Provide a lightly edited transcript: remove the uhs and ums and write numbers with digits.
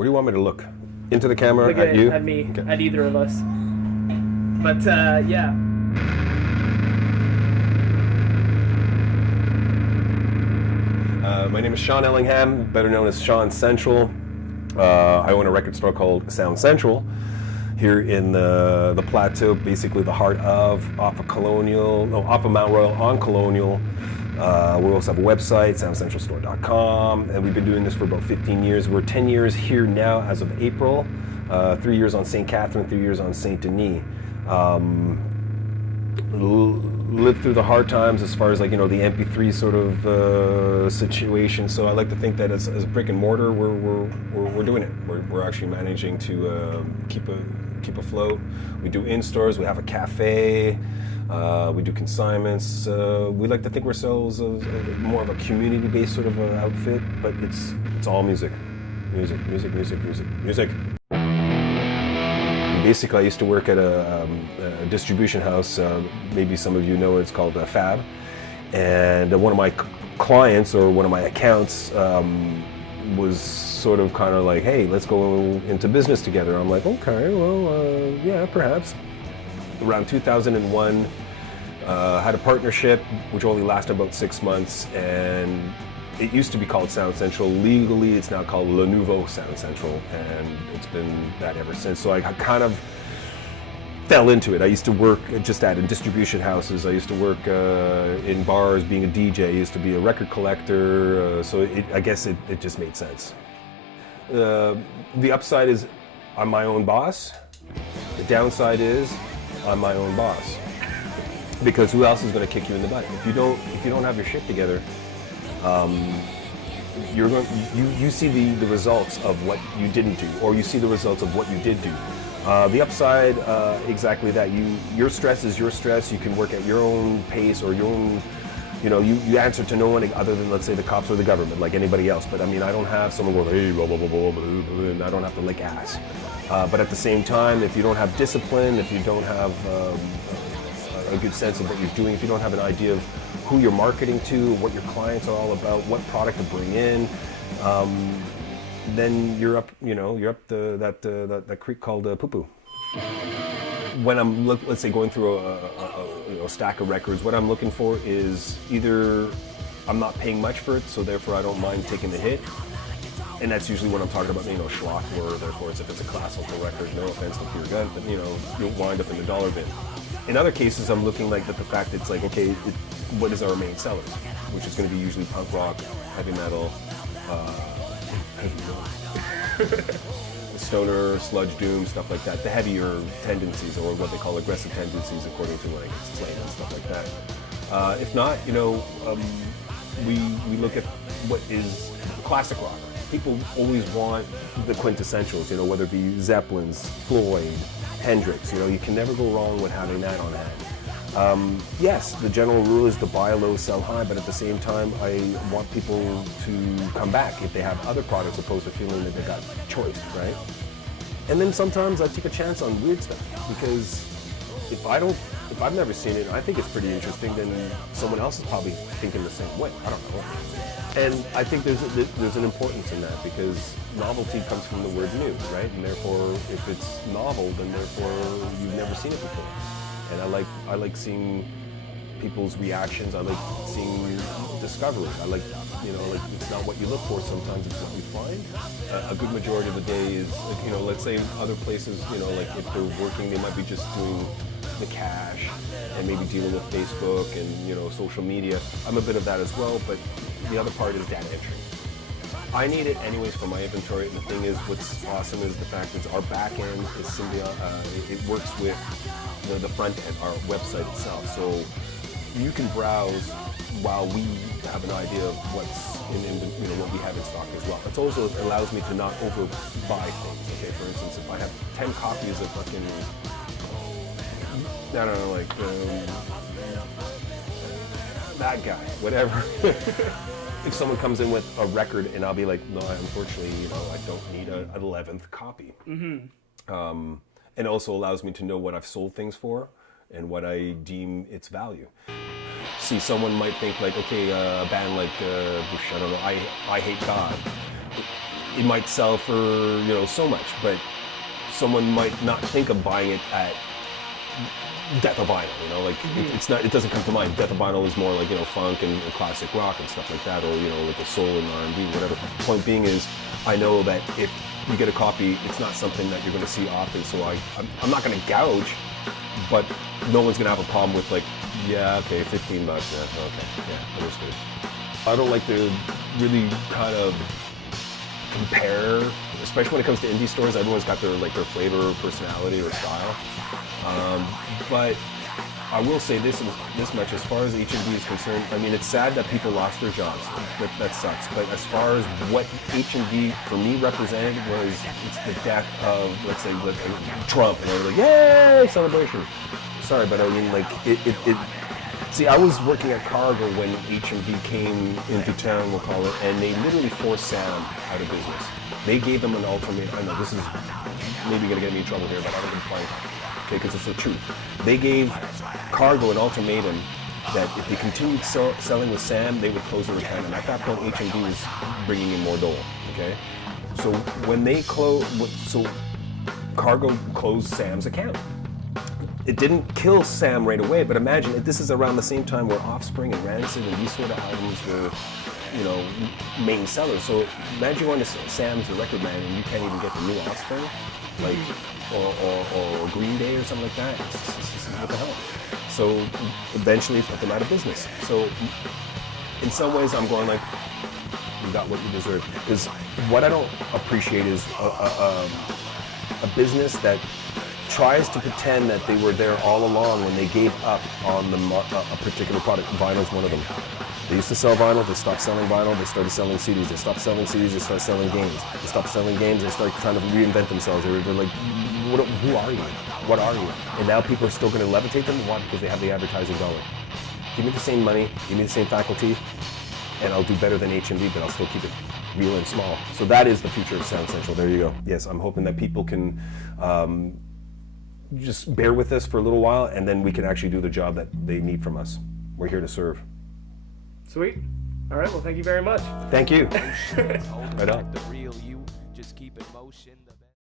Where do you want me to look? Into the camera? Look at you? At me. Okay. At either of us. But yeah. My name is Shawn Ellingham, better known as Shawn Central. I own a record store called Shawn Central here in the Plateau, basically the heart off of Mount Royal on Colonial. We also have a website, soundcentralstore.com, and we've been doing this for about 15 years. We're 10 years here now as of April, 3 years on St. Catherine, 3 years on St. Denis. Lived through the hard times as far as the MP3 sort of situation. So I like to think that as brick and mortar, we're doing it. We're actually managing to keep afloat. We do in-stores. We have a cafe. We do consignments. We like to think of ourselves as more of a community-based sort of outfit, but it's all music. Music. Basically, I used to work at a distribution house. Maybe some of you know it's called Fab. And one of my clients, or one of my accounts, was sort of kind of like, hey, let's go into business together. I'm like, okay, well, yeah, perhaps. Around 2001, had a partnership which only lasted about 6 months, and it used to be called Sound Central. Legally, it's now called Le Nouveau Sound Central, and it's been that ever since. So I kind of fell into it. I used to work just in distribution houses. I used to work in bars, being a DJ. I used to be a record collector. So I guess it just made sense. The upside is I'm my own boss. The downside is I'm my own boss. Because who else is going to kick you in the butt? If you don't have your shit together, you see the results of what you didn't do, or you see the results of what you did do. The upside, exactly that. Your stress is your stress. You can work at your own pace, or your own, you answer to no one other than, let's say, the cops or the government, like anybody else. But I mean, I don't have someone going, hey, blah, blah, blah, blah, blah, blah, and I don't have to lick ass. But at the same time, if you don't have discipline, if you don't have a good sense of what you're doing, if you don't have an idea of who you're marketing to, what your clients are all about, what product to bring in, then you're up that creek called poo-poo. When I'm, let's say, going through a stack of records, what I'm looking for is either I'm not paying much for it, so therefore I don't mind taking the hit. And that's usually what I'm talking about, schlock, or therefore if it's a classical record, no offense to Pure Gut, but you'll wind up in the dollar bin. In other cases, I'm looking like at the fact it's like, okay, what is our main sellers? Which is going to be usually punk rock, heavy metal, stoner, sludge, doom, stuff like that. The heavier tendencies, or what they call aggressive tendencies, according to like Slane and stuff like that. If not, we look at what is classic rock. People always want the quintessentials, whether it be Zeppelins, Floyd, Hendrix. You can never go wrong with having that on hand. Yes, the general rule is to buy low, sell high, but at the same time, I want people to come back if they have other products, opposed to feeling that they got choice, right? And then sometimes I take a chance on weird stuff, because if I've never seen it, I think it's pretty interesting, then someone else is probably thinking the same way. I don't know. And I think there's an importance in that, because novelty comes from the word new, right? And therefore, if it's novel, then therefore you've never seen it before. And I like seeing people's reactions. I like seeing discovery. I like, it's not what you look for, sometimes it's what you find. A good majority of the day is, let's say other places, if they're working, they might be just doing the cash and maybe dealing with Facebook and, social media. I'm a bit of that as well, but the other part is data entry. I need it anyways for my inventory. The thing is, what's awesome is the fact that our back end is symbiotic. It works with the front end, our website itself. So you can browse while we have an idea of what's what we have in stock as well. It also allows me to not overbuy things. Okay, for instance, if I have 10 copies of fucking, I don't know, like that guy, whatever. If someone comes in with a record and I'll be like, no, unfortunately, I don't need an 11th copy. Mm-hmm. And also allows me to know what I've sold things for and what I deem its value. See, someone might think like, okay, a band like, I don't know, I Hate God. it might sell for, you know, so much, but someone might not think of buying it at Death of Vinyl, you know, like it's not, it doesn't come to mind. Death of Vinyl is more like, you know, funk and classic rock and stuff like that, or, you know, like a soul and R&B, whatever. Point being is, I know that if you get a copy, it's not something that you're going to see often, so I'm not going to gouge, but no one's going to have a problem with, like, yeah, okay, $15, yeah, okay, yeah, understood. I don't like to really kind of compare, especially when it comes to indie stores. Everyone's got their flavor or personality or style. But I will say this much, as far as H&B is concerned, I mean, it's sad that people lost their jobs. That sucks. But as far as what H&B for me represented was, it's the death of, let's say, Trump. And they're like, yay, celebration. Sorry, but I mean, like, see, I was working at Cargo when H&B came into town, we'll call it, and they literally forced Sam out of business. They gave them an ultimatum. I know this is maybe going to get me in trouble here, but I haven't been playing. Okay, because it's the truth. They gave Cargo an ultimatum that if they continued selling with Sam, they would close their account. And at that point, H&B was bringing in more dough. Okay, so when they Cargo closed Sam's account. It didn't kill Sam right away, but imagine this is around the same time where Offspring and Rancid and these sort of albums were, you know, main sellers. So imagine going to Sam's, the record man, and you can't even get the new Offspring, like, or Green Day or something like that. It's what the hell? So eventually it put them out of business. So in some ways I'm going like, you got what you deserve. Because what I don't appreciate is a business that tries to pretend that they were there all along when they gave up on a particular product. Vinyl's one of them. They used to sell vinyl, they stopped selling vinyl, they started selling CDs. They stopped selling CDs, they started selling games. They stopped selling games, they started trying to reinvent themselves. They're like, who are you? What are you? And now people are still going to levitate them. Why? Because they have the advertising dollar. Give me the same money, give me the same faculty, and I'll do better than H&B, but I'll still keep it real and small. So that is the future of Sound Central. There you go. Yes, I'm hoping that people can just bear with us for a little while, and then we can actually do the job that they need from us. We're here to serve. Sweet. All right, well, thank you very much. Thank you. Right on. The real you, just keep it motion.